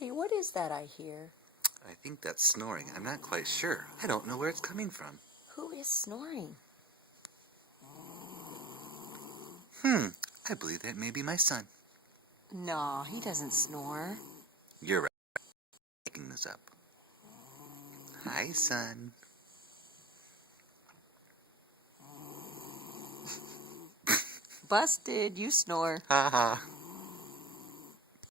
Daddy, what is that I hear? I think that's snoring. I'm not quite sure. I don't know where it's coming from. Who is snoring? I believe that may be my son. No, he doesn't snore. You're right. I'm making this up. Hi, son. Busted, you snore. Ha ha.